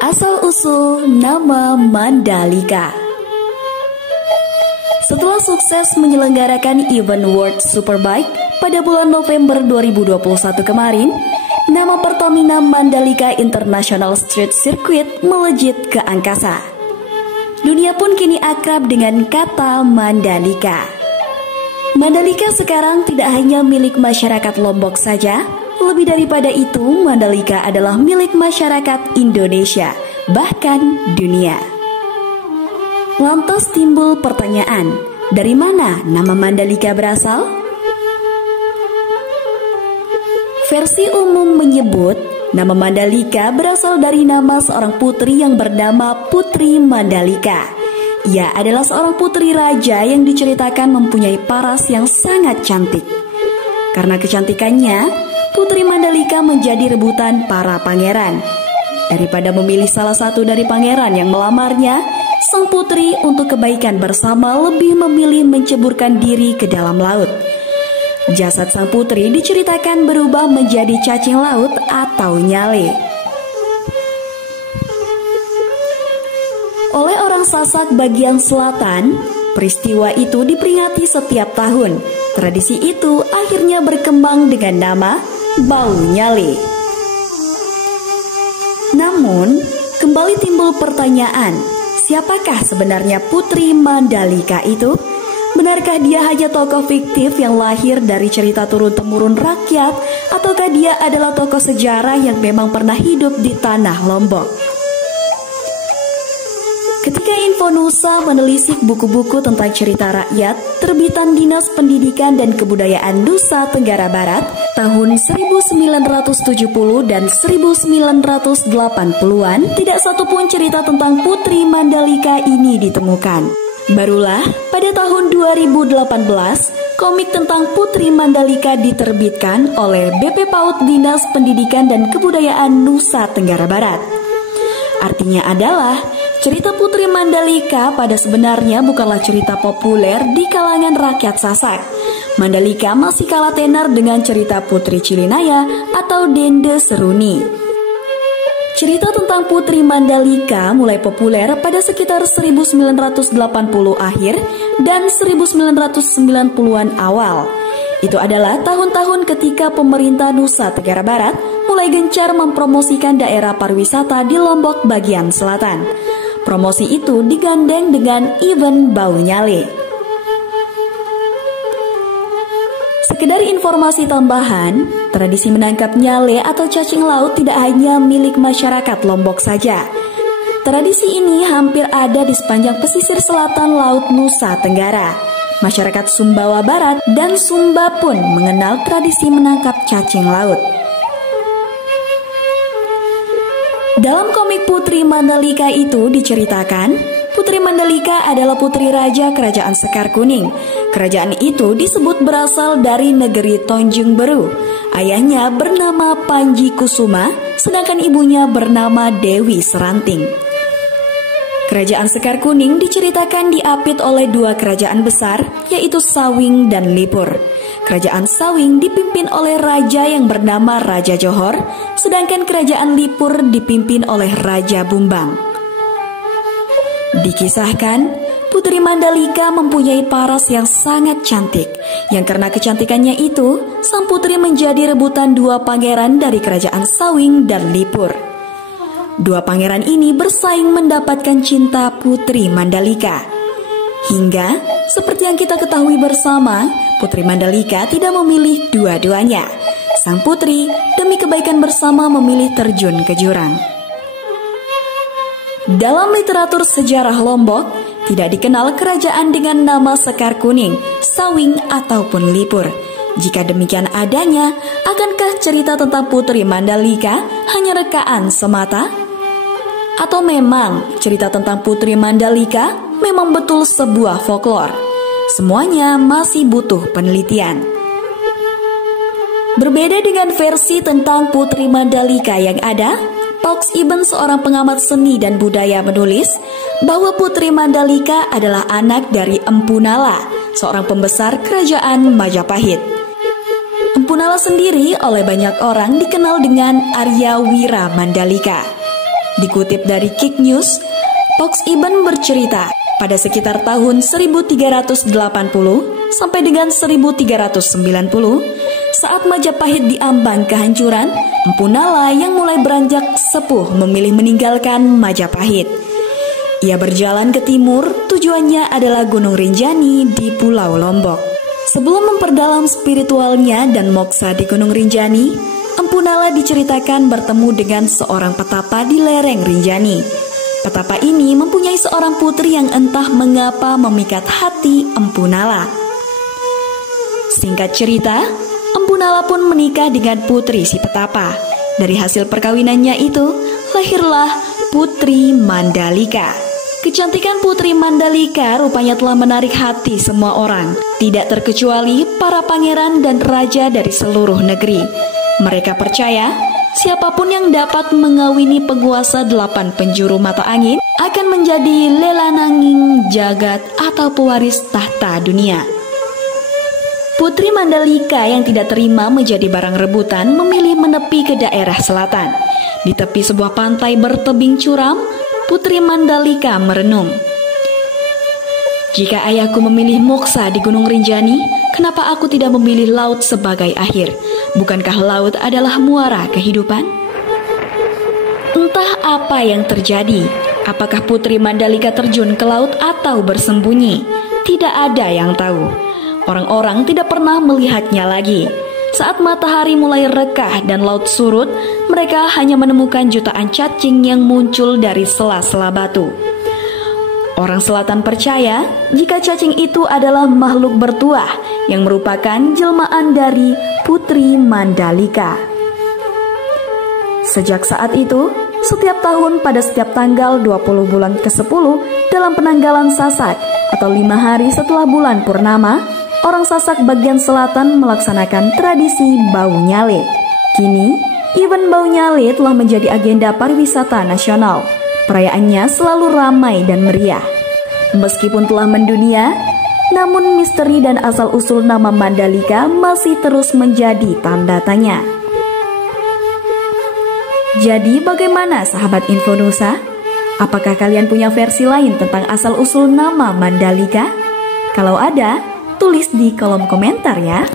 Asal-usul nama Mandalika. Setelah sukses menyelenggarakan event World Superbike pada bulan November 2021 kemarin, nama Pertamina Mandalika International Street Circuit melejit ke angkasa. Dunia pun kini akrab dengan kata Mandalika. Mandalika sekarang tidak hanya milik masyarakat Lombok saja, lebih daripada itu Mandalika adalah milik masyarakat Indonesia, bahkan dunia. Lantas timbul pertanyaan, dari mana nama Mandalika berasal? Versi umum menyebut, nama Mandalika berasal dari nama seorang putri yang bernama Putri Mandalika. Ia adalah seorang putri raja yang diceritakan mempunyai paras yang sangat cantik. Karena kecantikannya, Putri Mandalika menjadi rebutan para pangeran. Daripada memilih salah satu dari pangeran yang melamarnya, sang putri untuk kebaikan bersama lebih memilih menceburkan diri ke dalam laut. Jasad sang putri diceritakan berubah menjadi cacing laut atau nyale. Oleh orang Sasak bagian selatan, peristiwa itu diperingati setiap tahun. Tradisi itu akhirnya berkembang dengan nama Bau Nyale. Namun, kembali timbul pertanyaan, siapakah sebenarnya Putri Mandalika itu? Benarkah dia hanya tokoh fiktif yang lahir dari cerita turun-temurun rakyat, ataukah dia adalah tokoh sejarah yang memang pernah hidup di tanah Lombok? Ketika Infonusa menelisik buku-buku tentang cerita rakyat terbitan Dinas Pendidikan dan Kebudayaan Nusa Tenggara Barat tahun 1970 dan 1980-an, tidak satupun cerita tentang Putri Mandalika ini ditemukan. Barulah pada tahun 2018, komik tentang Putri Mandalika diterbitkan oleh BP PAUD Dinas Pendidikan dan Kebudayaan Nusa Tenggara Barat. Artinya adalah, cerita Putri Mandalika pada sebenarnya bukanlah cerita populer di kalangan rakyat Sasak. Mandalika masih kalah tenar dengan cerita Putri Cilinaya atau Dende Seruni. Cerita tentang Putri Mandalika mulai populer pada sekitar 1980 akhir dan 1990-an awal. Itu adalah tahun-tahun ketika pemerintah Nusa Tenggara Barat mulai gencar mempromosikan daerah pariwisata di Lombok bagian selatan. Promosi itu digandeng dengan event Bau Nyale. Sekedar informasi tambahan, tradisi menangkap nyale atau cacing laut tidak hanya milik masyarakat Lombok saja. Tradisi ini hampir ada di sepanjang pesisir selatan Laut Nusa Tenggara. Masyarakat Sumbawa Barat dan Sumba pun mengenal tradisi menangkap cacing laut. Dalam komik Putri Mandalika itu diceritakan, Putri Mandalika adalah putri raja kerajaan Sekar Kuning. Kerajaan itu disebut berasal dari negeri Tonjung Beru. Ayahnya bernama Panji Kusuma, sedangkan ibunya bernama Dewi Seranting. Kerajaan Sekar Kuning diceritakan diapit oleh dua kerajaan besar, yaitu Sawing dan Lipur. Kerajaan Sawing dipimpin oleh raja yang bernama Raja Johor, sedangkan kerajaan Lipur dipimpin oleh Raja Bumbang. Dikisahkan, Putri Mandalika mempunyai paras yang sangat cantik, yang karena kecantikannya itu, sang putri menjadi rebutan dua pangeran dari kerajaan Sawing dan Lipur. Dua pangeran ini bersaing mendapatkan cinta Putri Mandalika. Hingga, seperti yang kita ketahui bersama, Putri Mandalika tidak memilih dua-duanya. Sang putri, demi kebaikan bersama memilih terjun ke jurang. Dalam literatur sejarah Lombok, tidak dikenal kerajaan dengan nama Sekar Kuning, Sawing, ataupun Lipur. Jika demikian adanya, akankah cerita tentang Putri Mandalika hanya rekaan semata? Atau memang cerita tentang Putri Mandalika memang betul sebuah folklore? Semuanya masih butuh penelitian. Berbeda dengan versi tentang Putri Mandalika yang ada, Pauks Ibn, seorang pengamat seni dan budaya, menulis bahwa Putri Mandalika adalah anak dari Empu Nala, seorang pembesar kerajaan Majapahit. Empu Nala sendiri oleh banyak orang dikenal dengan Arya Wira Mandalika. Dikutip dari Kick News, Fox Ibn bercerita pada sekitar tahun 1380 sampai dengan 1390, saat Majapahit diambang kehancuran, Empu Nala yang mulai beranjak sepuh memilih meninggalkan Majapahit. Ia berjalan ke timur, tujuannya adalah Gunung Rinjani di Pulau Lombok. Sebelum memperdalam spiritualnya dan moksa di Gunung Rinjani, Empu Nala diceritakan bertemu dengan seorang petapa di lereng Rinjani. Petapa ini mempunyai seorang putri yang entah mengapa memikat hati Empu Nala. Singkat cerita, Empu Nala pun menikah dengan putri si petapa. Dari hasil perkawinannya itu, lahirlah Putri Mandalika. Kecantikan Putri Mandalika rupanya telah menarik hati semua orang, tidak terkecuali para pangeran dan raja dari seluruh negeri. Mereka percaya, siapapun yang dapat mengawini penguasa 8 penjuru mata angin akan menjadi lelananging jagat atau pewaris tahta dunia. Putri Mandalika yang tidak terima menjadi barang rebutan memilih menepi ke daerah selatan. Di tepi sebuah pantai bertebing curam, Putri Mandalika merenung. Jika ayahku memilih moksa di Gunung Rinjani, kenapa aku tidak memilih laut sebagai akhir? Bukankah laut adalah muara kehidupan? Entah apa yang terjadi. Apakah Putri Mandalika terjun ke laut atau bersembunyi? Tidak ada yang tahu. Orang-orang tidak pernah melihatnya lagi. Saat matahari mulai rekah dan laut surut, mereka hanya menemukan jutaan cacing yang muncul dari sela-sela batu. Orang selatan percaya jika cacing itu adalah makhluk bertuah yang merupakan jelmaan dari Putri Mandalika. Sejak saat itu, setiap tahun pada setiap tanggal 20 bulan ke-10 dalam penanggalan Sasak atau 5 hari setelah bulan purnama, orang Sasak bagian selatan melaksanakan tradisi Bau Nyale. Kini, event Bau Nyale telah menjadi agenda pariwisata nasional. Perayaannya selalu ramai dan meriah. Meskipun telah mendunia, namun misteri dan asal-usul nama Mandalika masih terus menjadi tanda tanya. Jadi bagaimana sahabat Infonusa? Apakah kalian punya versi lain tentang asal-usul nama Mandalika? Kalau ada, tulis di kolom komentar ya.